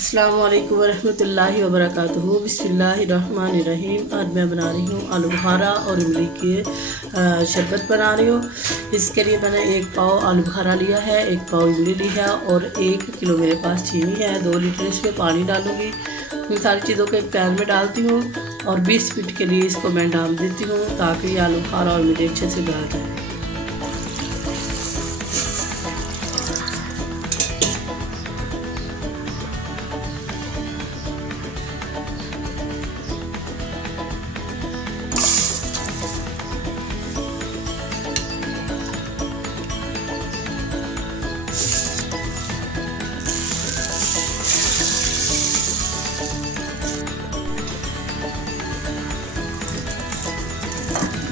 अस्सलाम वालेकुम वरहमतुल्लाहि वबरकातुहू। बिस्मिल्लाहिर्रहमानिर्रहीम। आज मैं बना रही हूँ आलू बुखारा और इमली के शरबत बना रही हूँ। इसके लिए मैंने 1 पाव आलू बुखारा लिया है, 1 पाव इमली ली है और 1 किलो मेरे पास चीनी है। 2 लीटर इसमें पानी डालूँगी। इन सारी चीज़ों को एक पैन में डालती हूँ और 20 मिनट के लिए इसको मैं डाल देती हूँ ताकि आलू बुखारा और इमली अच्छे से गल जाए।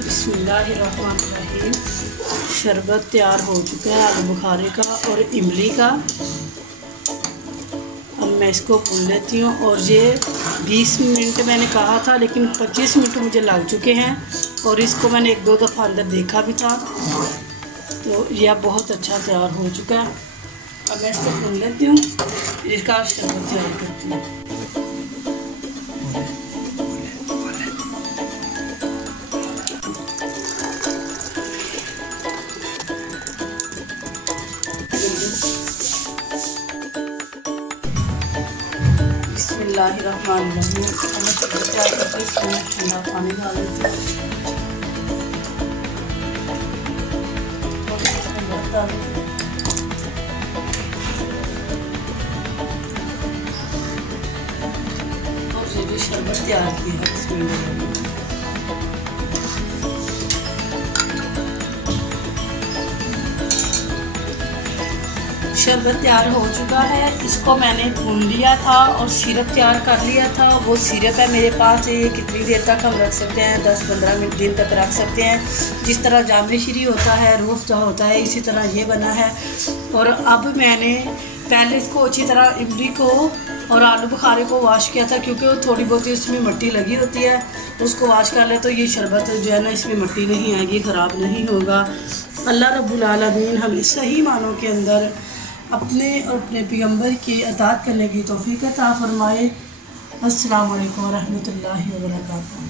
बिस्मिल्लाहिर्रहमानिर्रहीम। शरबत तैयार हो चुका है आलू बुखारे का और इमली का। अब मैं इसको भून लेती हूँ और ये 20 मिनट मैंने कहा था लेकिन 25 मिनट मुझे लग चुके हैं और इसको मैंने 1-2 दफ़ा अंदर देखा भी था, तो यह बहुत अच्छा तैयार हो चुका है। अब मैं इसको भून लेती हूँ, इसका शरबत तैयार करती हूँ। बिस्मिल्लाहिर्रहमानिर्रहीम। मैं शरबत तैयार करके इसमें ठंडा पानी डाल देती हूँ और इसमें बर्फ डाल देती हूँ। और ये जो शरबत तैयार की है इसमें डालूँगी। शरबत तैयार हो चुका है। इसको मैंने भून लिया था और सिरप तैयार कर लिया था। वो सिरप है मेरे पास। ये कितनी देर तक हम रख सकते हैं? 10-15 मिनट दिन तक रख सकते हैं। जिस तरह जामे श्री होता है, रोफ़्ता होता है, इसी तरह ये बना है। और अब मैंने पहले इसको अच्छी तरह इमली को और आलू बुखारे को वॉश किया था क्योंकि वो थोड़ी बहुत इसमें मिट्टी लगी होती है। उसको वॉश कर ले तो ये शरबत जो है ना, इसमें मिट्टी नहीं आएगी, ख़राब नहीं होगा। अल्लाह रब्बुल आलमीन हमें सही मानों के अंदर अपने और अपने पैगम्बर की अताअत करने की तौफीक अता फरमाए। अस्सलामु अलैकुम वरहमतुल्लाहि वबरकातुहू।